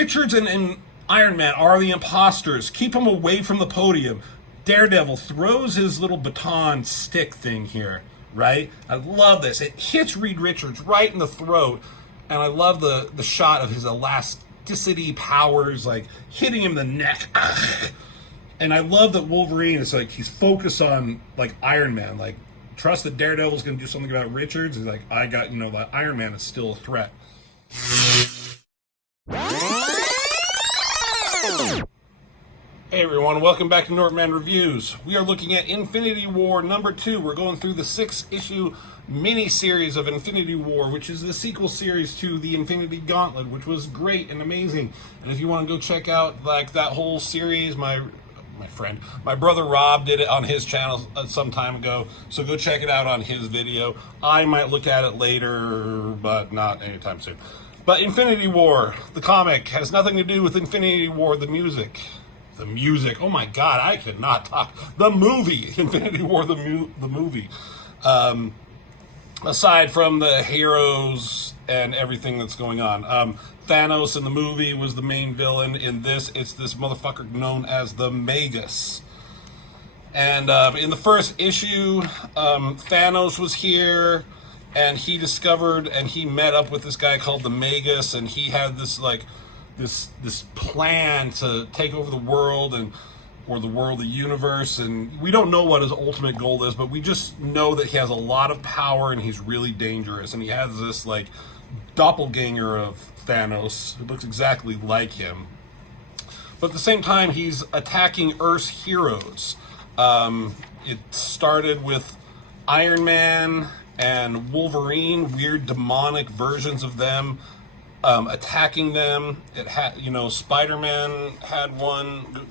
Richards and Iron Man are the imposters. Keep them away from the podium. Daredevil throws his little baton stick thing here, right? I love this. It hits Reed Richards right in the throat, and I love the shot of his elasticity powers, like, hitting him in the neck. And I love that Wolverine is like, he's focused on, like, Iron Man, like, trust that Daredevil's going to do something about Richards. He's like, I got, that Iron Man is still a threat. Hey everyone, welcome back to Northman Reviews. We are looking at Infinity War number 2. We're going through the 6-issue mini-series of Infinity War, which is the sequel series to the Infinity Gauntlet, which was great and amazing. And if you want to go check out like that whole series, my brother Rob did it on his channel some time ago, so go check it out on his video. I might look at it later, but not anytime soon. But Infinity War, the comic, has nothing to do with Infinity War, the music. The music, oh my god, I could not talk. The movie, Infinity War, the movie. Aside from the heroes and everything that's going on. Thanos in the movie was the main villain. In this, it's this motherfucker known as the Magus. And in the first issue, Thanos was here, and he discovered, and he met up with this guy called the Magus, and he had this, like, this plan to take over the world, the universe, and we don't know what his ultimate goal is, but we just know that he has a lot of power and he's really dangerous, and he has this, like, doppelganger of Thanos who looks exactly like him, but at the same time he's attacking Earth's heroes. It started with Iron Man and Wolverine, weird demonic versions of them, attacking them. It had, Spider-Man had one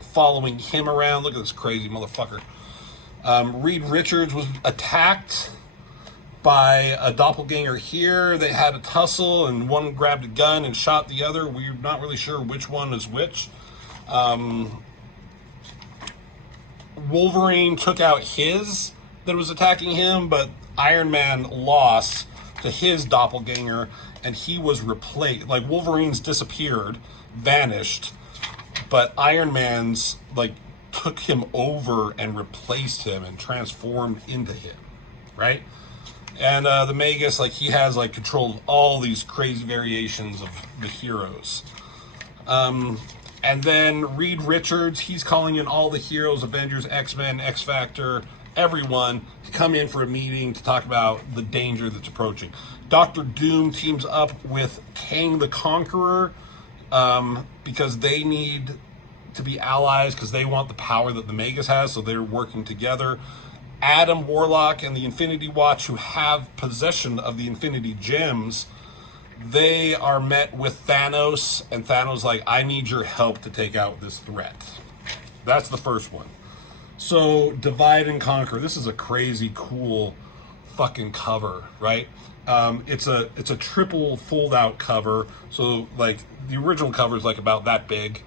following him around. Look at this crazy motherfucker. Reed Richards was attacked by a doppelganger here. They had a tussle, and one grabbed a gun and shot the other. We're not really sure which one is which. Wolverine took out his that was attacking him, but Iron Man lost to his doppelganger, and he was replaced. Like, Wolverine's disappeared, vanished, but Iron Man's, like, took him over and replaced him and transformed into him, right? And the Magus, like, he has, like, control of all these crazy variations of the heroes. And then Reed Richards, he's calling in all the heroes, Avengers, X-Men, X-Factor, everyone, to come in for a meeting to talk about the danger that's approaching. Dr. Doom teams up with Kangaroo the Conqueror because they need to be allies because they want the power that the Magus has, so they're working together. Adam Warlock and the Infinity Watch, who have possession of the Infinity Gems, they are met with Thanos, and Thanos like, I need your help to take out this threat. That's the first one. So, divide and conquer. This is a crazy cool fucking cover, right? It's a triple fold out cover. So, like, the original cover is like about that big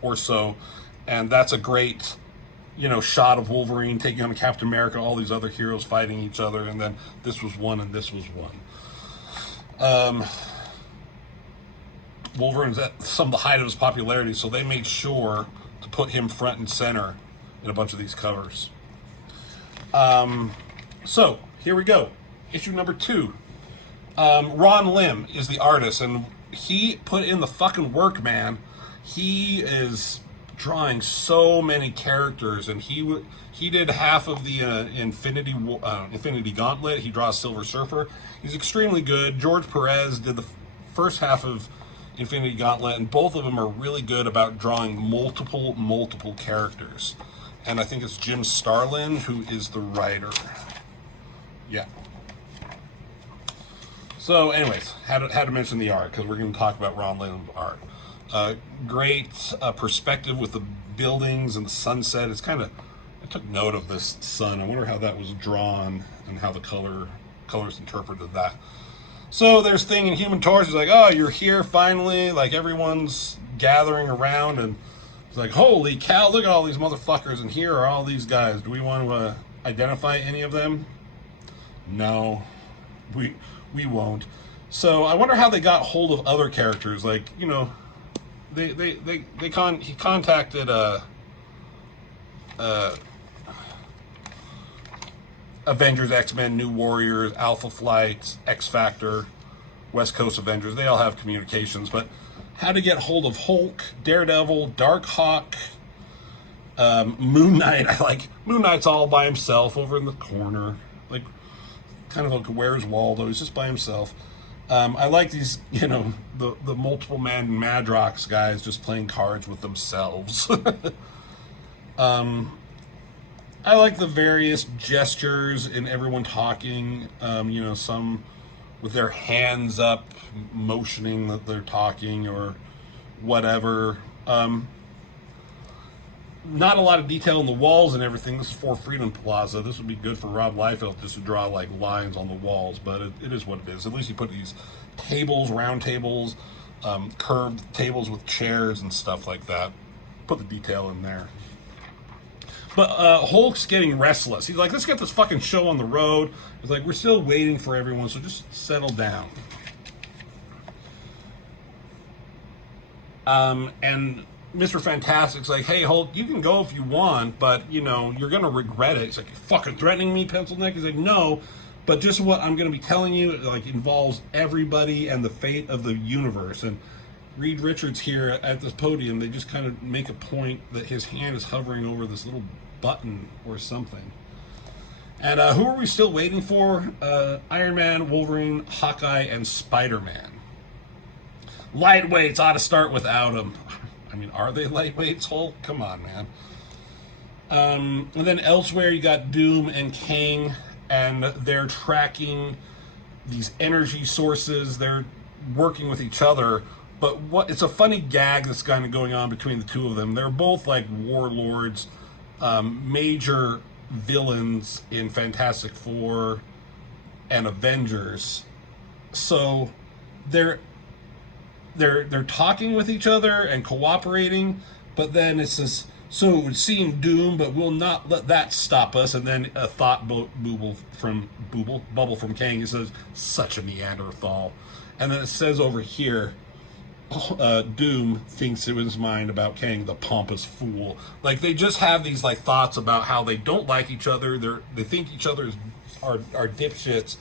or so, and that's a great, shot of Wolverine taking on Captain America, all these other heroes fighting each other, and then this was one and this was one. Wolverine's at some of the height of his popularity, so they made sure to put him front and center in a bunch of these covers. So here we go. Issue number 2. Ron Lim is the artist, and he put in the fucking work, man. He is drawing so many characters, and he did half of the Infinity Gauntlet. He draws Silver Surfer. He's extremely good. George Perez did the first half of Infinity Gauntlet, and both of them are really good about drawing multiple characters. And I think it's Jim Starlin who is the writer. Yeah. So, anyways, had to mention the art because we're going to talk about Ron Lim's art. Great perspective with the buildings and the sunset. It's kind of, I took note of this sun. I wonder how that was drawn and how the colors interpreted that. So there's Thing and Human Torch. It's like, oh, you're here finally. Like, everyone's gathering around, and it's like, holy cow, look at all these motherfuckers, and here are all these guys. Do we want to identify any of them? No, we won't. So I wonder how they got hold of other characters. Like, you know, he contacted Avengers, X-Men, New Warriors, Alpha Flight, X Factor, West Coast Avengers. They all have communications, but how to get hold of Hulk, Daredevil, Darkhawk, Moon Knight. I like Moon Knight's all by himself over in the corner, like kind of like Where's Waldo. He's just by himself. I like these, you know, the multiple man Madrox guys just playing cards with themselves. I like the various gestures and everyone talking. You know, some with their hands up, motioning that they're talking or whatever. Not a lot of detail in the walls and everything. This is for Freedom Plaza. This would be good for Rob Liefeld just to draw like lines on the walls, but it is what it is. At least you put these tables, round tables, curved tables with chairs and stuff like that. Put the detail in there. But Hulk's getting restless. He's like, let's get this fucking show on the road. He's like, we're still waiting for everyone, so just settle down. And Mr. Fantastic's like, hey, Hulk, you can go if you want, but, you know, you're going to regret it. He's like, you're fucking threatening me, Pencil Neck? He's like, no, but just what I'm going to be telling you, like, involves everybody and the fate of the universe. And Reed Richards here at this podium, they just kind of make a point that his hand is hovering over this little button or something. And who are we still waiting for? Iron Man, Wolverine, Hawkeye, and Spider-Man. Lightweights ought to start without them. I mean, are they lightweights, Hulk? Come on, man. And then elsewhere, you got Doom and Kang, and they're tracking these energy sources. They're working with each other. But it's a funny gag that's kind of going on between the two of them. They're both like warlords, major villains in Fantastc Four and Avengers. So they're talking with each other and cooperating, but then it says, so it would seem Doom, but we'll not let that stop us. And then a thought bubble from Kang. It says, such a Neanderthal. And then it says over here, Doom thinks in his mind about Kang, the pompous fool. Like, they just have these like thoughts about how they don't like each other. They think each other are dipshits,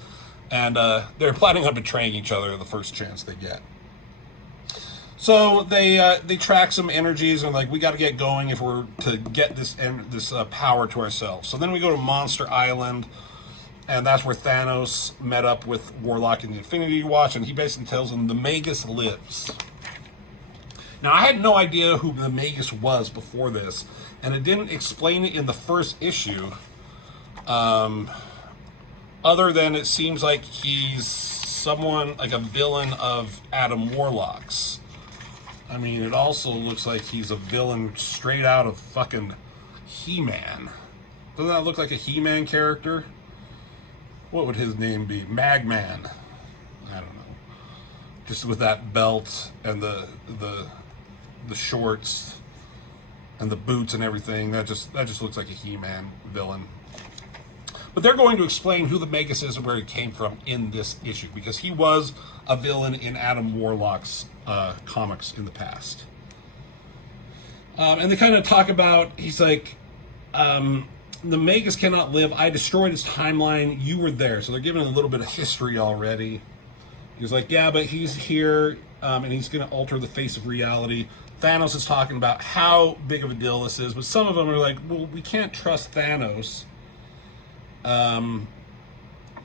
and they're planning on betraying each other the first chance they get. So they track some energies and like, we got to get going if we're to get this power to ourselves. So then we go to Monster Island, and that's where Thanos met up with Warlock and the Infinity Watch, and he basically tells them the Magus lives. Now, I had no idea who the Magus was before this, and it didn't explain it in the first issue, other than it seems like he's someone, like a villain of Adam Warlock's. I mean, it also looks like he's a villain straight out of fucking He-Man. Doesn't that look like a He-Man character? What would his name be? Magman. I don't know. Just with that belt and the shorts and the boots and everything, that just looks like a He-Man villain. But they're going to explain who the Magus is and where he came from in this issue, because he was a villain in Adam Warlock's comics in the past. And they kind of talk about, he's like, the Magus cannot live. I destroyed his timeline. You were there. So they're giving a little bit of history already. He's like, yeah, but he's here, and he's going to alter the face of reality. Thanos is talking about how big of a deal this is, but some of them are like, well, we can't trust Thanos.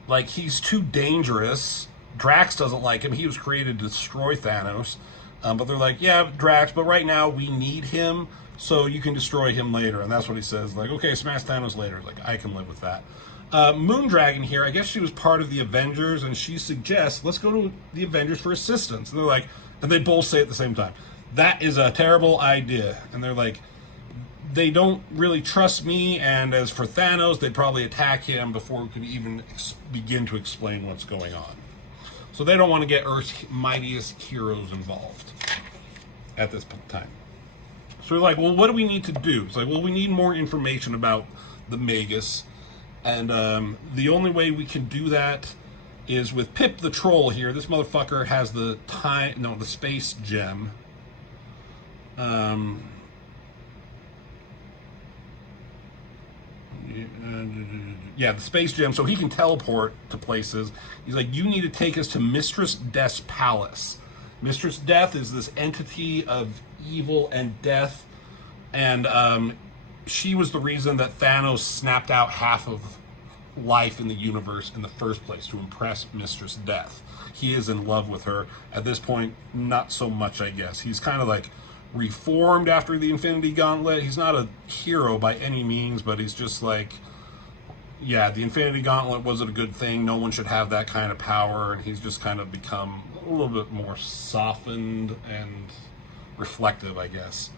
Like, he's too dangerous. Drax doesn't like him. He was created to destroy Thanos. But they're like, yeah, Drax, but right now we need him, so you can destroy him later. And that's what he says. Like, okay, smash Thanos later. Like, I can live with that. Moondragon here, I guess she was part of the Avengers, and she suggests, let's go to the Avengers for assistance. And they're like, and they both say at the same time, that is a terrible idea. And they're like, they don't really trust me, and as for Thanos, they'd probably attack him before we could even begin to explain what's going on. So they don't want to get Earth's mightiest heroes involved at this time. So we're like, well, what do we need to do? It's like, well, we need more information about the Magus, and the only way we can do that is with Pip the Troll here. This motherfucker has the space gem. Yeah, the space gem, so he can teleport to places. He's like, you need to take us to Mistress Death's palace. Mistress Death is this entity of evil and death, and she was the reason that Thanos snapped out half of life in the universe in the first place, to impress Mistress Death. He is in love with her. At this point, not so much, I guess. He's kind of like reformed after the Infinity Gauntlet. He's not a hero by any means, but he's just like, yeah, the Infinity Gauntlet wasn't a good thing. No one should have that kind of power, and he's just kind of become a little bit more softened and reflective, I guess.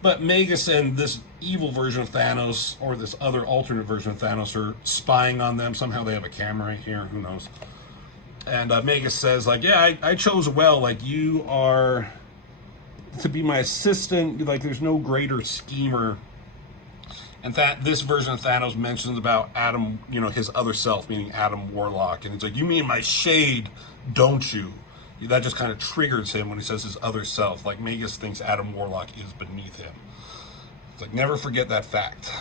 But Magus and this evil version of Thanos, or this other alternate version of Thanos, are spying on them. Somehow they have a camera right here, who knows. And Magus says, like, yeah, I chose well. Like, you are to be my assistant. Like, there's no greater schemer. And this version of Thanos mentions about Adam, his other self, meaning Adam Warlock. And he's like, you mean my shade, don't you? That just kind of triggers him when he says his other self. Like, Magus thinks Adam Warlock is beneath him. It's like, never forget that fact.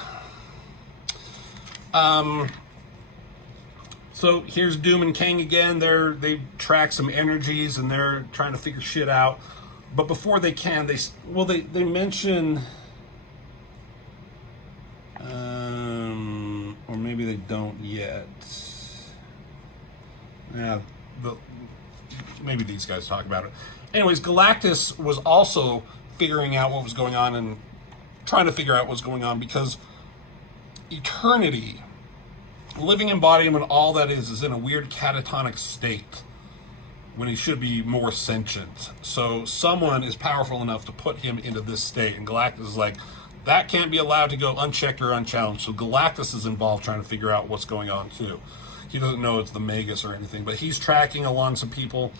So here's Doom and Kang again. They track some energies and they're trying to figure shit out. But before they can, they mention, or maybe they don't yet. Yeah, maybe these guys talk about it. Anyways, Galactus was also figuring out what was going on and trying to figure out what's going on, because eternity, living embodiment, all that is in a weird catatonic state when he should be more sentient. So someone is powerful enough to put him into this state, and Galactus is like, that can't be allowed to go unchecked or unchallenged. So Galactus is involved trying to figure out what's going on too. He doesn't know it's the Magus or anything, but he's tracking along some people,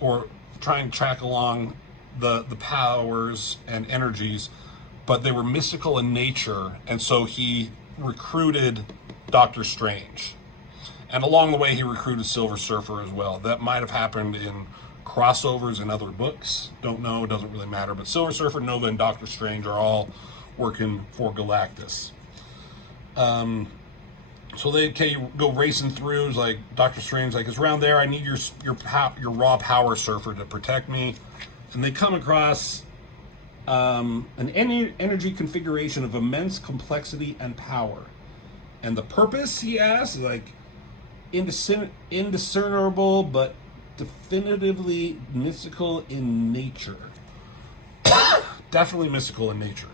or trying to track along the powers and energies, but they were mystical in nature, and so he recruited Doctor Strange. And along the way, he recruited Silver Surfer as well. That might have happened in crossovers in other books. Don't know, doesn't really matter. But Silver Surfer, Nova, and Doctor Strange are all working for Galactus. So they go racing through. It's like, Doctor Strange, like, it's around there. I need your raw power, Surfer, to protect me. And they come across an energy configuration of immense complexity and power. And the purpose, he asks, is like indiscernible but definitively mystical in nature. Definitely mystical in nature.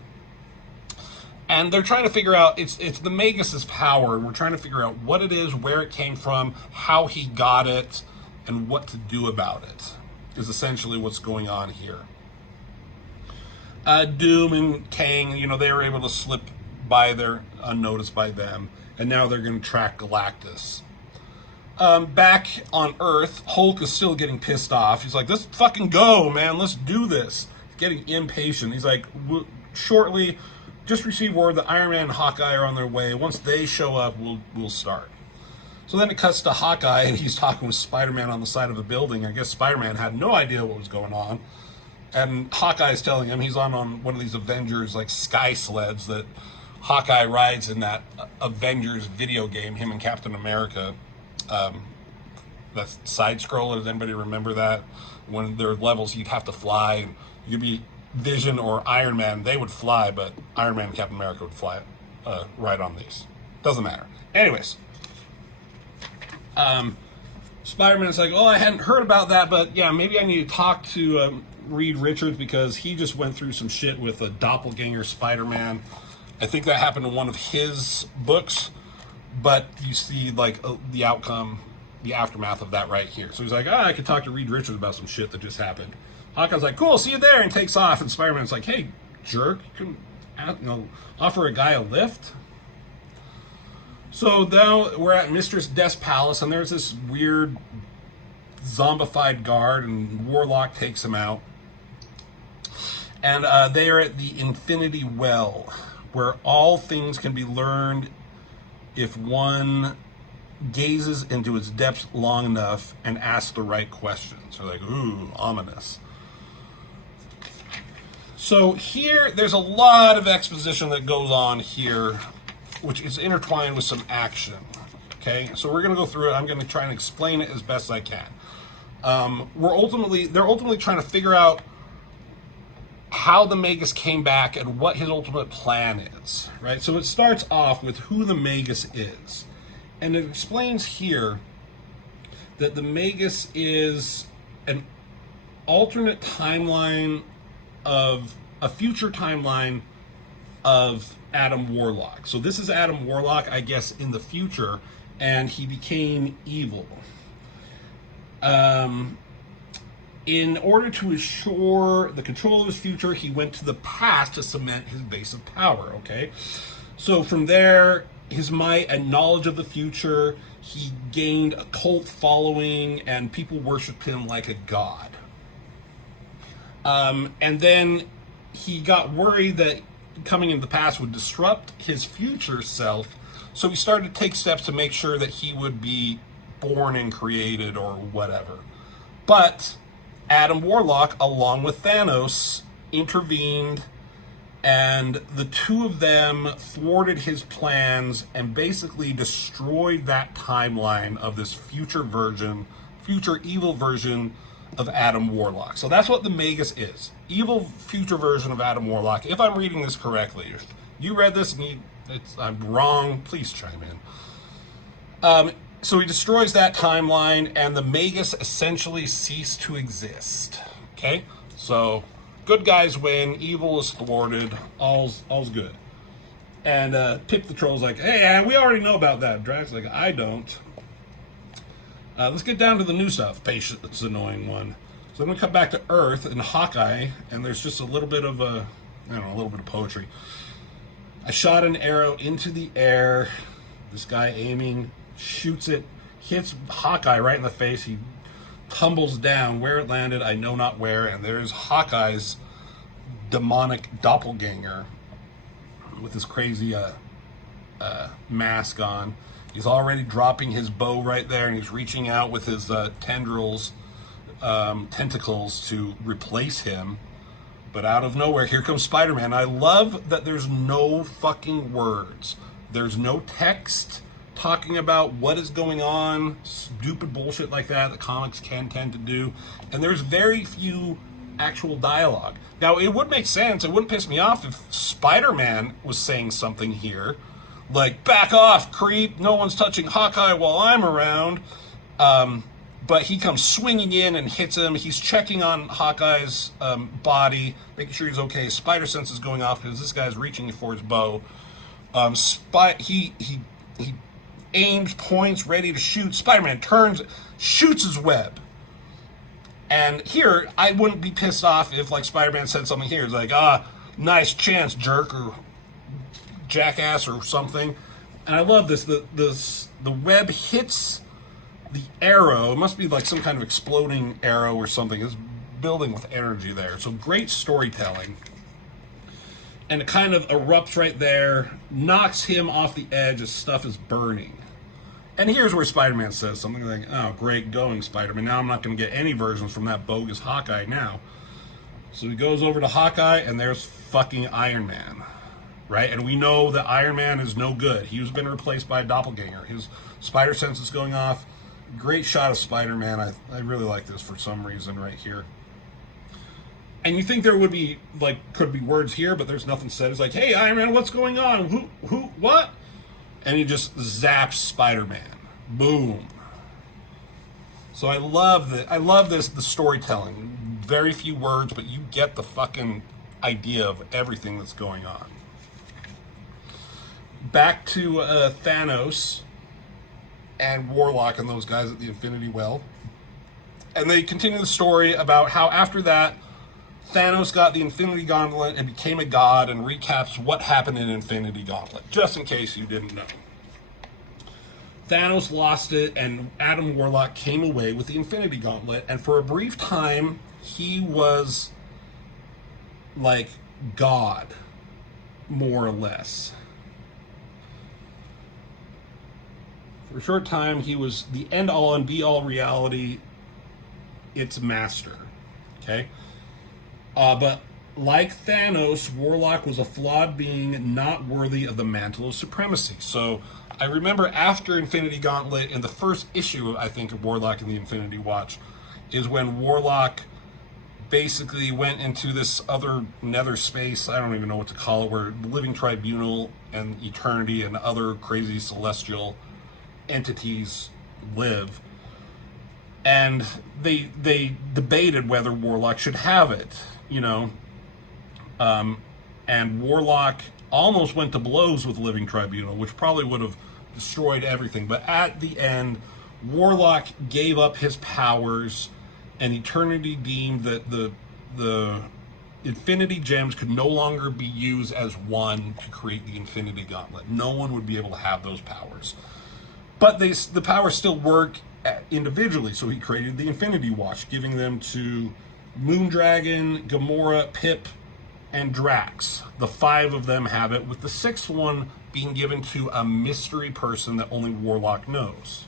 And they're trying to figure out, it's the Magus's power, and we're trying to figure out what it is, where it came from, how he got it, and what to do about it, is essentially what's going on here. Doom and Kang, they were able to slip by there unnoticed by them, and now they're going to track Galactus. Back on Earth, Hulk is still getting pissed off. He's like, let's fucking go, man, let's do this. He's getting impatient. He's like, shortly, just received word that Iron Man and Hawkeye are on their way. Once they show up, we'll start. So then it cuts to Hawkeye, and he's talking with Spider-Man on the side of a building. I guess Spider-Man had no idea what was going on. And Hawkeye is telling him he's on one of these Avengers, like, sky sleds that Hawkeye rides in that Avengers video game, him and Captain America. That's side-scroller. Does anybody remember that? When there are levels, you'd have to fly, and you'd be Vision or Iron Man. They would fly, but Iron Man and Captain America would fly right on these. Doesn't matter. Anyways. Spider-Man's like, I hadn't heard about that, but yeah, maybe I need to talk to Reed Richards, because he just went through some shit with a doppelganger Spider-Man. I think that happened in one of his books, but you see, like, the outcome, the aftermath of that right here. So he's like, I could talk to Reed Richards about some shit that just happened. Hawkeye's like, cool, see you there, and takes off, and Spider-Man's like, hey, jerk, you can offer a guy a lift? So now we're at Mistress Death's palace, and there's this weird zombified guard, and Warlock takes him out. And they are at the Infinity Well, where all things can be learned if one gazes into its depths long enough and asks the right questions. They're like, ooh, ominous. So here, there's a lot of exposition that goes on here, which is intertwined with some action. Okay, so we're going to go through it. I'm going to try and explain it as best I can. They're ultimately trying to figure out how the Magus came back and what his ultimate plan is, right? So it starts off with who the Magus is. And it explains here that the Magus is an alternate timeline of a future timeline of Adam Warlock. So this is Adam Warlock, I guess, in the future, and he became evil. In order to assure the control of his future, he went to the past to cement his base of power, okay? So from there, his might and knowledge of the future, he gained a cult following, and people worshiped him like a god. And then he got worried that coming into the past would disrupt his future self, so he started to take steps to make sure that he would be born and created or whatever. But Adam Warlock, along with Thanos, intervened, and the two of them thwarted his plans and basically destroyed that timeline of this future evil version of Adam Warlock. So that's what the Magus is. Evil future version of Adam Warlock. If I'm reading this correctly, if you read this and I'm wrong, please chime in. So he destroys that timeline, and the Magus essentially ceased to exist. Okay? So good guys win, evil is thwarted, all's good. And Pip the Troll's like, hey, we already know about that. Drax like, I don't. Let's get down to the new stuff. Patience, annoying one. So I'm going to come back to Earth and Hawkeye, and there's just a little bit of a little bit of poetry. I shot an arrow into the air. This guy aiming, shoots it, hits Hawkeye right in the face. He tumbles down. Where it landed, I know not where, and there's Hawkeye's demonic doppelganger with this crazy mask on. He's already dropping his bow right there, and he's reaching out with his tendrils, tentacles to replace him. But out of nowhere, here comes Spider-Man. I love that there's no fucking words. There's no text talking about what is going on, stupid bullshit like that comics can tend to do. And there's very few actual dialogue. Now, it would make sense. It wouldn't piss me off if Spider-Man was saying something here. Like, back off, creep. No one's touching Hawkeye while I'm around. But he comes swinging in and hits him. He's checking on Hawkeye's body, making sure he's okay. His spider sense is going off because this guy's reaching for his bow. He aims, points, ready to shoot. Spider-Man turns, shoots his web. And here, I wouldn't be pissed off if, like, Spider-Man said something here. It's like, nice chance, jerk, or jackass, or something. And I love this. The web hits the arrow. It must be like some kind of exploding arrow or something. It's building with energy there. So great storytelling. And it kind of erupts right there, knocks him off the edge as stuff is burning. And here's where Spider-Man says something like, oh, great going, Spider-Man. Now I'm not going to get any versions from that bogus Hawkeye now. So he goes over to Hawkeye, and there's fucking Iron Man. Right? And we know that Iron Man is no good. He's been replaced by a doppelganger. His spider sense is going off. Great shot of Spider-Man. I really like this for some reason right here. And you think there would be, like, could be words here, but there's nothing said. It's like, hey, Iron Man, what's going on? Who, what? And he just zaps Spider-Man. Boom. So I love this, the storytelling. Very few words, but you get the fucking idea of everything that's going on. Back to Thanos and Warlock and those guys at the Infinity Well. And they continue the story about how after that, Thanos got the Infinity Gauntlet and became a god, and recaps what happened in Infinity Gauntlet, just in case you didn't know. Thanos lost it, and Adam Warlock came away with the Infinity Gauntlet, and for a brief time, he was like God, more or less. For a short time, he was the end-all and be-all reality, its master. Okay? But like Thanos, Warlock was a flawed being not worthy of the mantle of supremacy. So I remember after Infinity Gauntlet, in the first issue, I think, of Warlock and the Infinity Watch, is when Warlock basically went into this other nether space, I don't even know what to call it, where the Living Tribunal and Eternity and other crazy celestial entities live. And they debated whether Warlock should have it, you know. And Warlock almost went to blows with Living Tribunal, which probably would have destroyed everything. But at the end, Warlock gave up his powers, and Eternity deemed that the Infinity Gems could no longer be used as one to create the Infinity Gauntlet. No one would be able to have those powers. But the powers still work individually, so he created the Infinity Watch, giving them to Moondragon, Gamora, Pip, and Drax. The 5 of them have it, with the 6th one being given to a mystery person that only Warlock knows.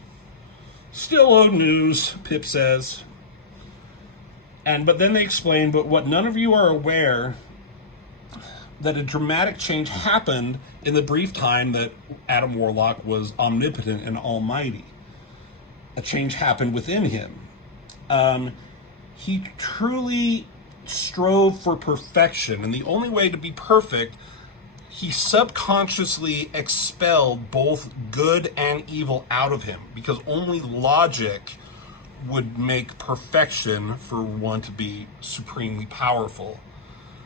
Still old news, Pip says. But then they explain, but what none of you are aware, that a dramatic change happened in the brief time that Adam Warlock was omnipotent and almighty. A change happened within him. He truly strove for perfection, and the only way to be perfect, he subconsciously expelled both good and evil out of him, because only logic would make perfection for one to be supremely powerful.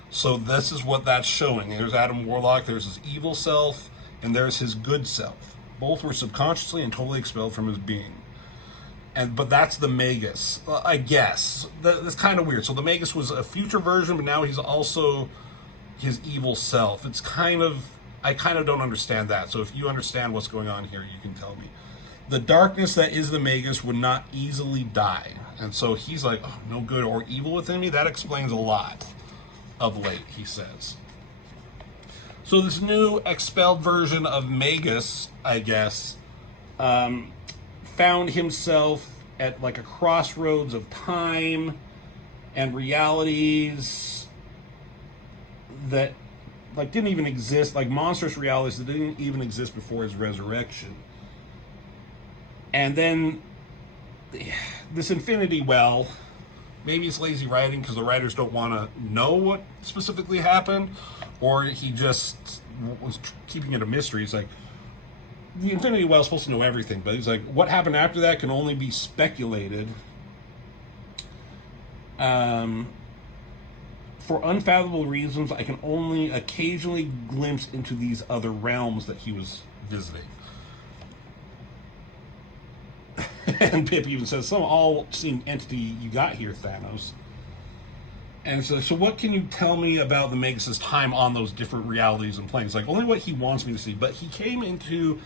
So this is what that's showing. There's Adam Warlock, there's his evil self, and there's his good self. Both were subconsciously and totally expelled from his being. But that's the Magus, I guess. That's kind of weird. So the Magus was a future version, but now he's also his evil self. I kind of don't understand that. So if you understand what's going on here, you can tell me. The darkness that is the Magus would not easily die. And so he's like, oh, no good or evil within me. That explains a lot of late, he says. So this new expelled version of Magus, I guess, found himself at like a crossroads of time and realities that like didn't even exist, like monstrous realities that didn't even exist before his resurrection. And then this Infinity Well, maybe it's lazy writing because the writers don't want to know what specifically happened, or he just was keeping it a mystery. It's like, the Infinity Well is supposed to know everything, but he's like, what happened after that can only be speculated. For unfathomable reasons, I can only occasionally glimpse into these other realms that he was visiting. And Pip even says, some all-seeing entity you got here, Thanos. And so what can you tell me about the Magus' time on those different realities and planes? Like, only what he wants me to see. But he came into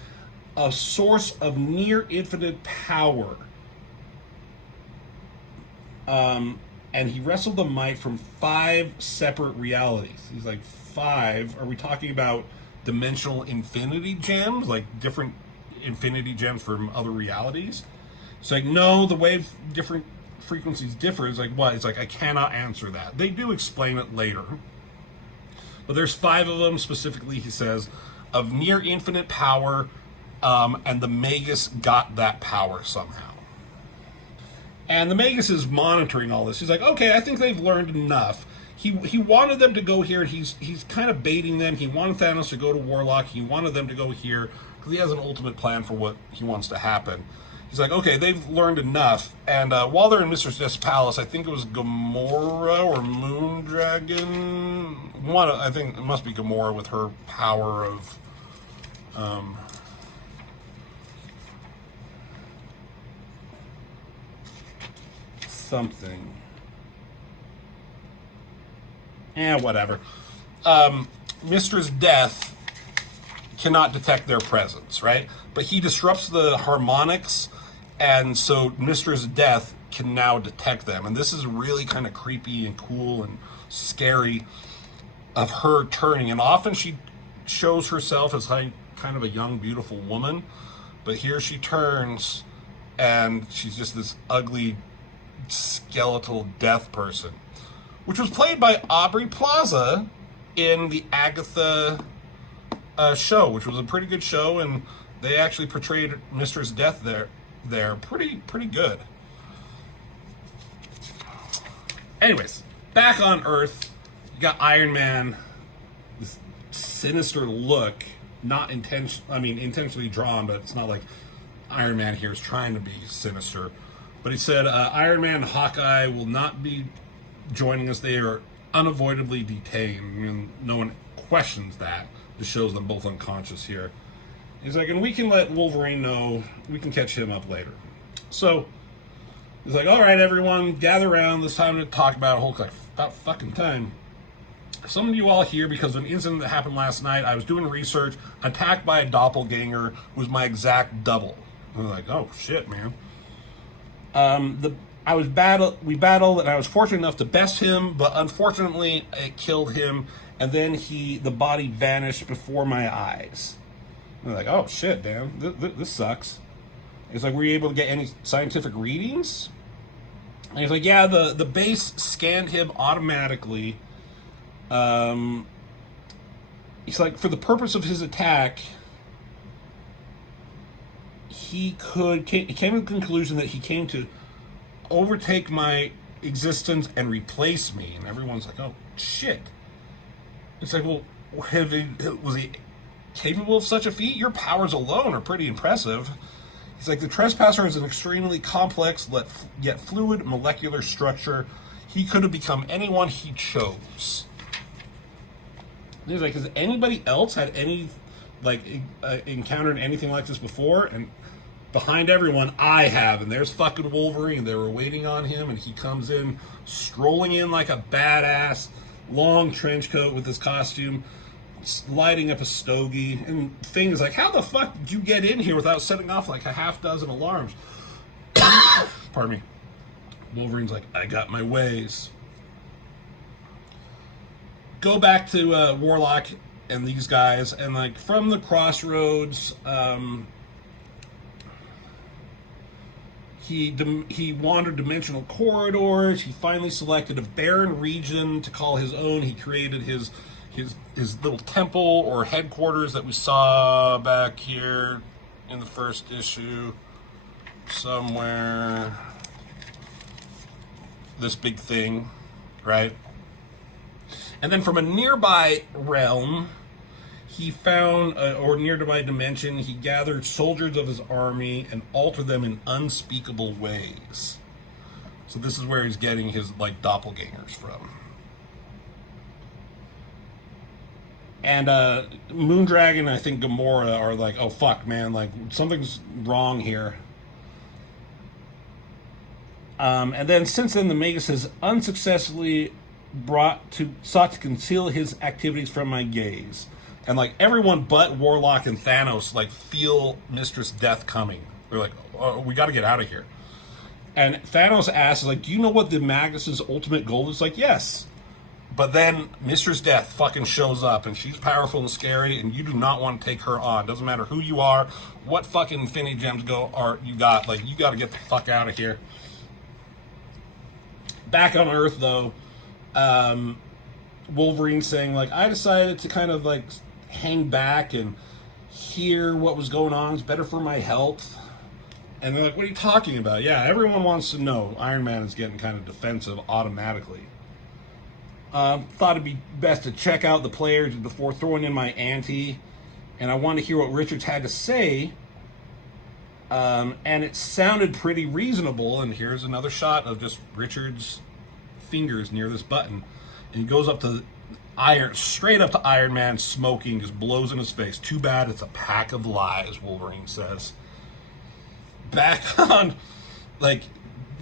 a source of near infinite power. And he wrestled the might from 5 separate realities. He's like, 5? Are we talking about dimensional infinity gems? Like different infinity gems from other realities? It's like, no, the way different frequencies differ is like, what? It's like, I cannot answer that. They do explain it later. But there's 5 of them specifically, he says, of near infinite power, and the Magus got that power somehow. And the Magus is monitoring all this. He's like, okay, I think they've learned enough. He wanted them to go here. He's kind of baiting them. He wanted Thanos to go to Warlock. He wanted them to go here because he has an ultimate plan for what he wants to happen. He's like, okay, they've learned enough. And while they're in Mr. Death's palace, I think it was Gamora or Moondragon. I think it must be Gamora with her power of... something. Whatever. Mistress Death cannot detect their presence, right? But he disrupts the harmonics, and so Mistress Death can now detect them. And this is really kind of creepy and cool and scary of her turning. And often she shows herself as like kind of a young, beautiful woman, But here she turns, and she's just this ugly, skeletal death person, which was played by Aubrey Plaza in the Agatha show, which was a pretty good show, and they actually portrayed Mistress Death there pretty good. Anyways, back on Earth, you got Iron Man, this sinister look, not intentionally drawn, but it's not like Iron Man here is trying to be sinister. But he said, Iron Man and Hawkeye will not be joining us. They are unavoidably detained. I mean, no one questions that. Just shows them both unconscious here. He's like, and we can let Wolverine know. We can catch him up later. So he's like, all right, everyone, gather around. It's time to talk about Hulk. Like, about fucking time. Some of you all here because of an incident that happened last night. I was doing research, attacked by a doppelganger who was my exact double. And we're like, oh shit, man. We battled, and I was fortunate enough to best him, but unfortunately it killed him, and then the body vanished before my eyes. And we're like, oh shit, man, this sucks. He's like, were you able to get any scientific readings? And he's like, yeah, the base scanned him automatically. He's like, for the purpose of his attack, he came to the conclusion that he came to overtake my existence and replace me. And everyone's like, oh shit. It's like, well, was he capable of such a feat? Your powers alone are pretty impressive. He's like, the Trespasser is an extremely complex yet fluid molecular structure. He could have become anyone he chose. And he's like, has anybody else had encountered anything like this before? And behind everyone, I have. And there's fucking Wolverine. They were waiting on him, and he comes in, strolling in like a badass, long trench coat with his costume, lighting up a stogie. And Thing is like, how the fuck did you get in here without setting off like a half dozen alarms? Pardon me. Wolverine's like, I got my ways. Go back to Warlock and these guys, and like from the crossroads, he wandered dimensional corridors. He finally selected a barren region to call his own. He created his little temple or headquarters that we saw back here in the first issue somewhere. This big thing, right? And then from a nearby realm, he found, or nearby dimension, he gathered soldiers of his army and altered them in unspeakable ways. So this is where he's getting his, like, doppelgangers from. And Moondragon, I think Gamora are like, oh fuck, man, like, something's wrong here. And then since then, the Magus has unsuccessfully sought to conceal his activities from my gaze. And like everyone but Warlock and Thanos like feel Mistress Death coming. They're like, oh, we got to get out of here. And Thanos asks, like, do you know what the Magus's ultimate goal is? Like, yes. But then Mistress Death fucking shows up, and she's powerful and scary, and you do not want to take her on. Doesn't matter who you are, what fucking Infinity Gems you got. Like, you got to get the fuck out of here. Back on Earth, though, Wolverine saying, like, I decided to kind of, like, hang back and hear what was going on. It's better for my health. And they're like, what are you talking about? Yeah, everyone wants to know. Iron Man is getting kind of defensive automatically. Thought it'd be best to check out the players before throwing in my ante. And I wanted to hear what Richards had to say. And it sounded pretty reasonable. And here's another shot of just Richards' fingers near this button. And he goes up to straight up to Iron Man, smoking, just blows in his face. Too bad it's a pack of lies, Wolverine says. Back on, like,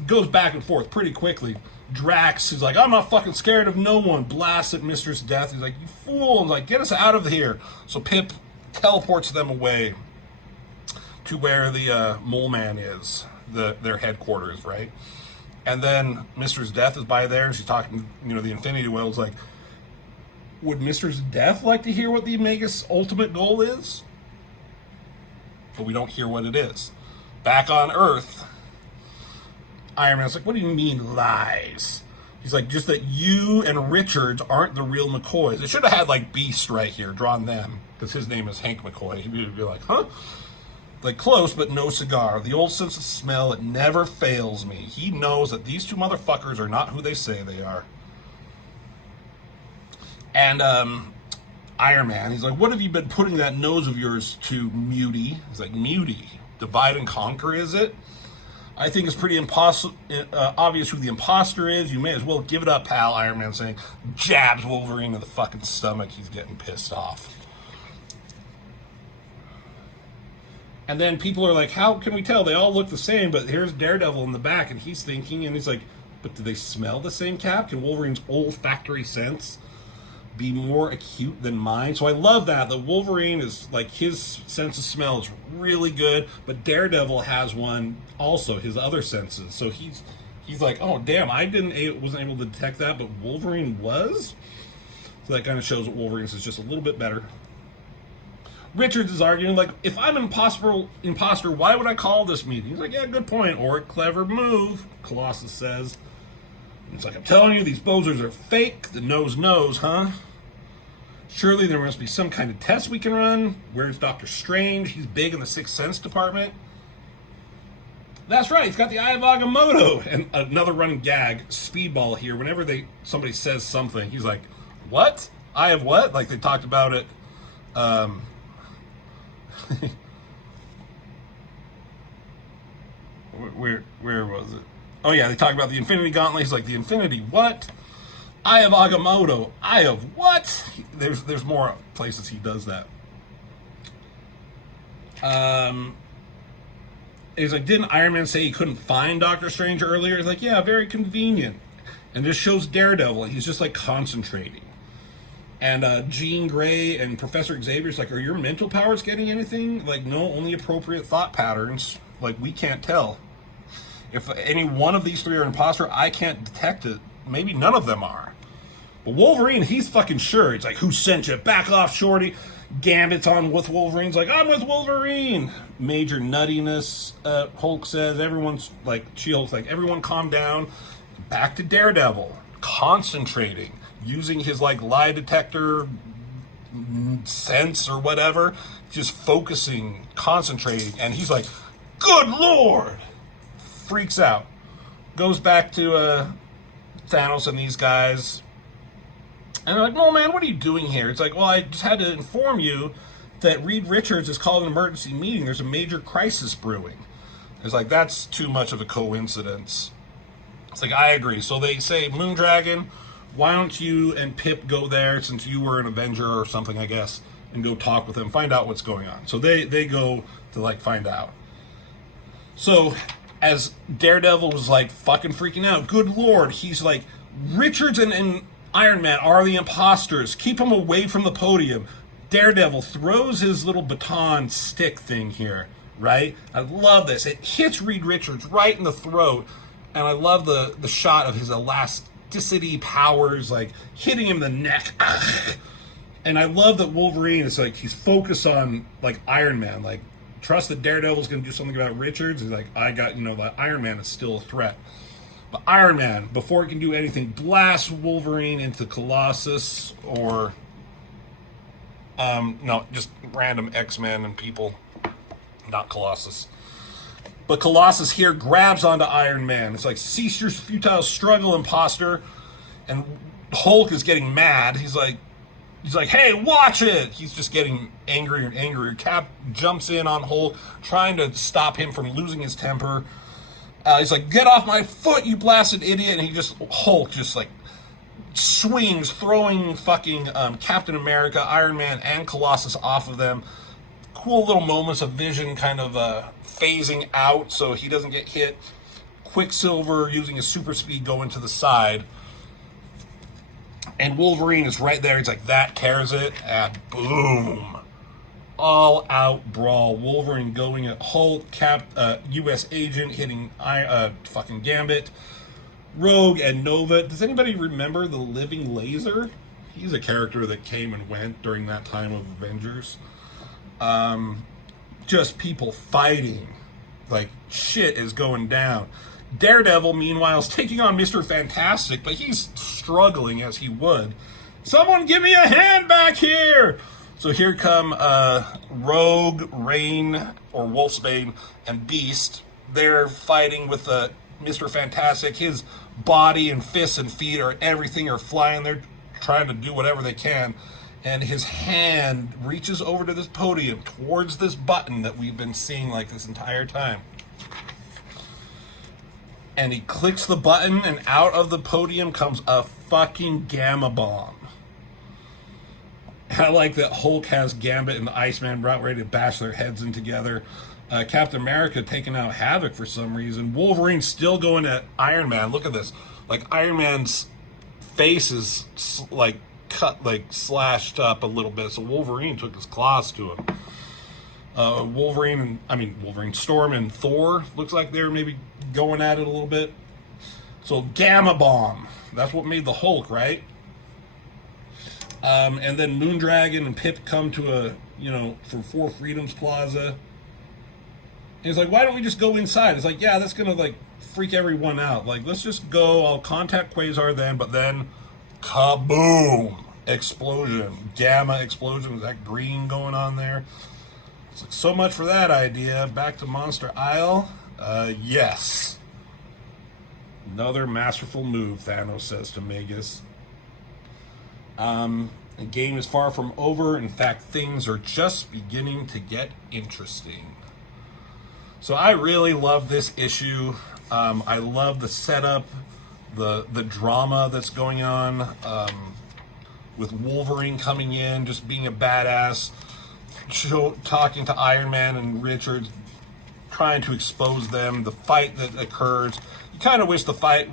goes back and forth pretty quickly. Drax is like, I'm not fucking scared of no one. Blasts at Mistress Death. He's like, you fool. He's like, get us out of here. So Pip teleports them away to where the Mole Man is, their headquarters, right? And then Mistress Death is by there, and she's talking, the Infinity Whale's like, would Mistress Death like to hear what the Magus' ultimate goal is? but we don't hear what it is. Back on Earth, Iron Man's like, what do you mean lies? He's like, just that you and Richards aren't the real McCoys. It should have had like Beast right here, drawn them, because his name is Hank McCoy. He'd be like, huh? Like, close, but no cigar. The old sense of smell, it never fails me. He knows that these two motherfuckers are not who they say they are. And Iron Man, he's like, what have you been putting that nose of yours to, Muty? He's like, Muty, divide and conquer, is it? I think it's pretty obvious who the imposter is. You may as well give it up, pal, Iron Man saying. Jabs Wolverine in the fucking stomach. He's getting pissed off. And then people are like, how can we tell? They all look the same, but here's Daredevil in the back, and he's thinking, and he's like, but do they smell the same, Cap? Can Wolverine's olfactory sense be more acute than mine? So I love that Wolverine is, like, his sense of smell is really good, but Daredevil has one also, his other senses. So he's like, oh, damn, wasn't able to detect that, but Wolverine was? So that kind of shows that Wolverine's is just a little bit better. Richards is arguing, like, if I'm an imposter, why would I call this meeting? He's like, yeah, good point, or a clever move, Colossus says. And it's like, I'm telling you, these bozers are fake. The nose knows, huh? Surely there must be some kind of test we can run. Where's Doctor Strange? He's big in the Sixth Sense department. That's right, he's got the Eye of Agamotto. And another running gag, Speedball here. Whenever somebody says something, he's like, what? Eye of what? Like they talked about it. Where was it? Oh yeah, they talk about the Infinity Gauntlet. He's like, the Infinity what? Eye of Agamotto. Eye of what? There's more places he does that. He's like, didn't Iron Man say he couldn't find Doctor Strange earlier? He's like, yeah, very convenient. And this shows Daredevil. He's just like concentrating. And Jean Grey and Professor Xavier's like, are your mental powers getting anything? Like, no, only appropriate thought patterns. Like, we can't tell. If any one of these three are imposter, I can't detect it. Maybe none of them are. But Wolverine, he's fucking sure. It's like, who sent you? Back off, shorty. Gambit's on with Wolverine's like, I'm with Wolverine. Major nuttiness, Hulk says. Everyone's like, She-Hulk's like, everyone calm down. Back to Daredevil. Concentrating. Using his, like, lie detector sense or whatever. Just focusing, concentrating. And he's like, good Lord! Freaks out. Goes back to Thanos and these guys. And they're like, no, man, what are you doing here? It's like, well, I just had to inform you that Reed Richards has called an emergency meeting. There's a major crisis brewing. It's like, that's too much of a coincidence. It's like, I agree. So they say, Moondragon, why don't you and Pip go there, since you were an Avenger or something, I guess, and go talk with them, find out what's going on. So they go to, like, find out. So as Daredevil was, like, fucking freaking out, good Lord, he's like, Richards and Iron Man are the imposters. Keep them away from the podium. Daredevil throws his little baton stick thing here, right? I love this. It hits Reed Richards right in the throat, and I love the shot of his elasticity powers, like, hitting him in the neck. And I love that Wolverine is like, he's focused on, like, Iron Man, like, trust that Daredevil's going to do something about Richards. He's like, I got, that Iron Man is still a threat. But Iron Man, before it can do anything, blasts Wolverine into Colossus or, no, just random X-Men and people, not Colossus. But Colossus here grabs onto Iron Man. It's like, cease your futile struggle, imposter. And Hulk is getting mad. He's like, hey, watch it! He's just getting angrier and angrier. Cap jumps in on Hulk, trying to stop him from losing his temper. He's like, get off my foot, you blasted idiot! And Hulk just, like, swings, throwing fucking Captain America, Iron Man, and Colossus off of them. Cool little moments of Vision kind of phasing out so he doesn't get hit. Quicksilver using his super speed going to the side. And Wolverine is right there. He's like, that tears it. And boom. All out brawl. Wolverine going at Hulk, U.S. Agent hitting fucking Gambit, Rogue, and Nova. Does anybody remember the Living Laser? He's a character that came and went during that time of Avengers. just people fighting. Like, shit is going down. Daredevil, meanwhile, is taking on Mr. Fantastic, but he's struggling as he would. Someone give me a hand back here! So here come Rogue, Rain, or Wolfsbane, and Beast. They're fighting with Mr. Fantastic. His body and fists and feet or everything are flying. They're trying to do whatever they can. And his hand reaches over to this podium towards this button that we've been seeing like this entire time. And he clicks the button, and out of the podium comes a fucking gamma bomb. I like that Hulk has Gambit and the Iceman brought ready to bash their heads in together. Captain America taking out Havoc for some reason. Wolverine still going at Iron Man. Look at this. Like, Iron Man's face is like cut, like slashed up a little bit. So Wolverine took his claws to him. Wolverine, Storm and Thor looks like they're maybe going at it a little bit. So Gamma Bomb. That's what made the Hulk, right? And then Moondragon and Pip come to for Four Freedoms Plaza. And he's like, why don't we just go inside? It's like, yeah, that's going to, like, freak everyone out. Like, let's just go. I'll contact Quasar then. But then, kaboom! Explosion. Gamma explosion. Is that green going on there? It's like, so much for that idea. Back to Monster Isle. Yes. Another masterful move, Thanos says to Magus. The game is far from over. In fact, things are just beginning to get interesting. So I really love this issue. I love the setup, the drama that's going on with Wolverine coming in, just being a badass, talking to Iron Man and Richards, trying to expose them, the fight that occurs. You kind of wish the fight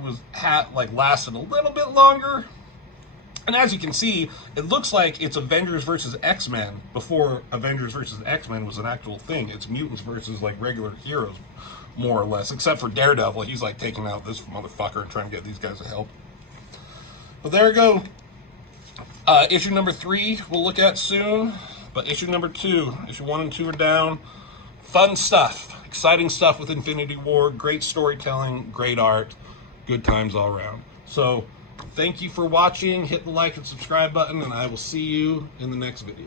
lasted a little bit longer. And as you can see, it looks like it's Avengers versus X-Men before Avengers versus X-Men was an actual thing. It's mutants versus, like, regular heroes, more or less. Except for Daredevil. He's, like, taking out this motherfucker and trying to get these guys to help. But there we go. Issue number 3 we'll look at soon. But issue number 2, issue 1 and 2 are down. Fun stuff. Exciting stuff with Infinity War. Great storytelling. Great art. Good times all around. So, thank you for watching. Hit the like and subscribe button, and I will see you in the next video.